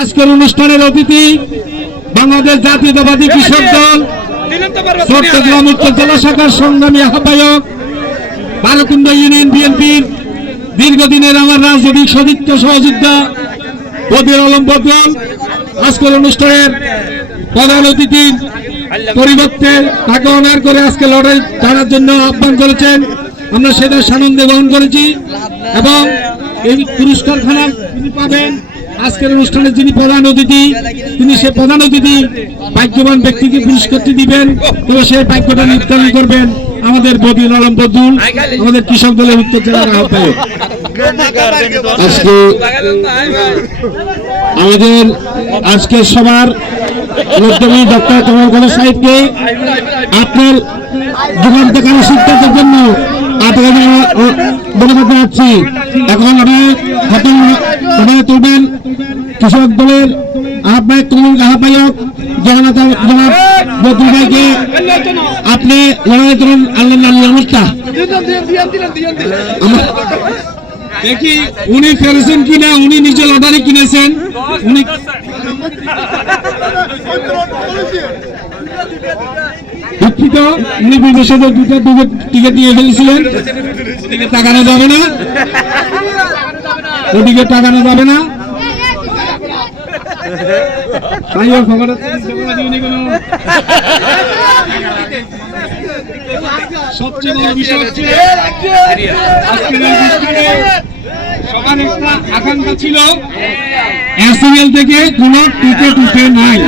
আজকের অনুষ্ঠানের অতিথি বাংলাদেশ জাতীয়তাবাদী কৃষক দল চট্টগ্রাম উত্তর জেলা শাখার সংগ্রামী আহ্বায়ক বারকুণ্ড ইউনিয়ন বিএনপির দীর্ঘদিনের আমার রাজনৈতিক সতীর্থ সহযোদ্ধা বদির আলম বদল আজকের অনুষ্ঠানের প্রধান অতিথির পরিবর্তে তাকে অনার করে আজকে লড়াই ছাড়ার জন্য আহ্বান করেছেন। আমরা সেটা সানন্দে গ্রহণ করেছি এবং এই পুরস্কারখানা তিনি পাবেন। আজকের অনুষ্ঠানে যিনি প্রধান অতিথি তিনি সে প্রধান অতিথি ভাগ্যবান ব্যক্তিকে পুরস্কারটি দিবেন তবে সেই ভাগ্যটা নির্ধারণ করবেন আমাদের বদির আলম বদুল, আমাদের কৃষক দলের উত্তর জেলার আহ্বায়ক। আমাদের আজকের সবার উদ্যোগী ডক্টর কামাল খান সাহেবকে আপনার দোকান থেকে সিদ্ধান্তের জন্য ধন্যবাদ জানাচ্ছি। এখন আমি তুলবেন কৃষক দলের আহ্বায়ক জগন্নাথ বদুল ভাইকে। আপনি লড়াই করুন আল্লাহ দেখি উনি ফেলেছেন কিনা, উনি নিজে লটারি কিনেছেন। উনি দুঃখিত, উনি বিদেশে দুটো টিকিট নিয়ে ফেলেছিলেন। ওদিকে টাকানো যাবে না, ওদিকে টাকানো যাবে না। সবচেয়ে বড় বিষয় হচ্ছে সবার একটা আকাঙ্ক্ষা ছিল এসএল থেকে কোন টিকিট উঠে নাই।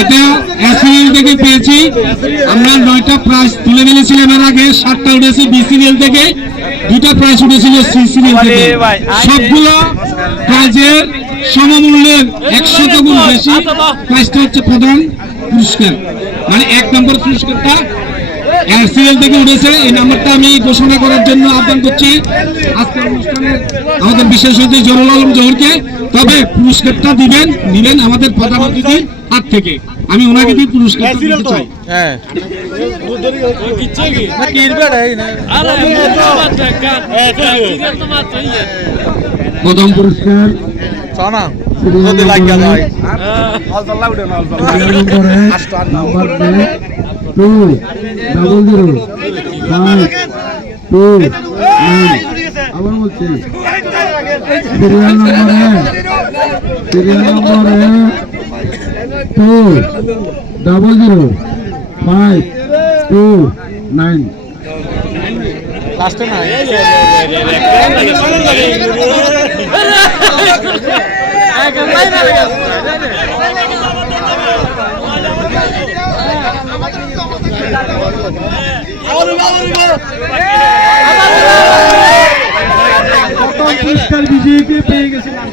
এটা এসএল থেকে পেয়েছি আমরা 9টা প্রাইজ তুলে নিয়েছিলাম। এর আগে 7টা উঠেছে বি সিরিয়াল থেকে, 2টা প্রাইজ উঠেছিল সি সিরিয়াল থেকে। সবগুলো প্রাইজের সমমূল্যের 100 গুণ বেশি প্রাইজটা হচ্ছে প্রধান পুরস্কার, মানে 1 নম্বর পুরস্কারটা সিরিয়াল থেকে উঠেছে। এই নাম্বারটা আমি ঘোষণা করার জন্য আহ্বান করছি আজকের অনুষ্ঠানের আমাদের বিশেষ অতিথি জহুরুল আলম জহুরকে। তবে পুরস্কারটা নিবেন আমাদের প্রধান অতিথির হাত থেকে। আমি ওনাকে দিয়ে পুরস্কার দিতে চাই। প্রথম পুরস্কার আবার বলছি সিরিয়াল নম্বরে 2000529 লাস্টে নাই পুরস্কার বিজয়ীকে পেয়ে গেছিলাম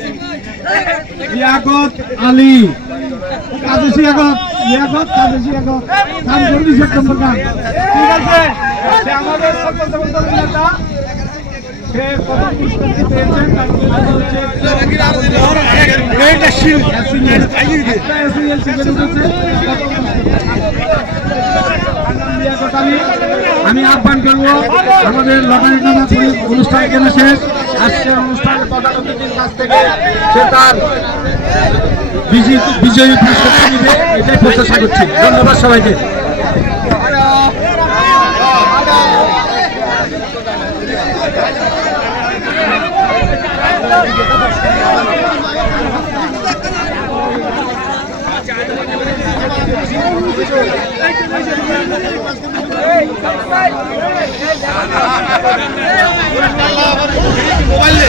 লিয়াকত আলী কাদেশি লিয়াকত কাম করবি সেপ্টেম্বর গান। ঠিক আছে, সে আমাদের নেতা, সে প্রথম পুরস্কারটি পেয়েছেন। আমি আহ্বান করবো আমাদের লটারি নামা অনুষ্ঠান কেন শেষ, আজকের অনুষ্ঠানের প্রধান অতিথির কাছ থেকে সে তার বিজয়ী পুরস্কার নিবে, এটাই প্রত্যাশা করছি। ধন্যবাদ সবাইকে। মোবাইল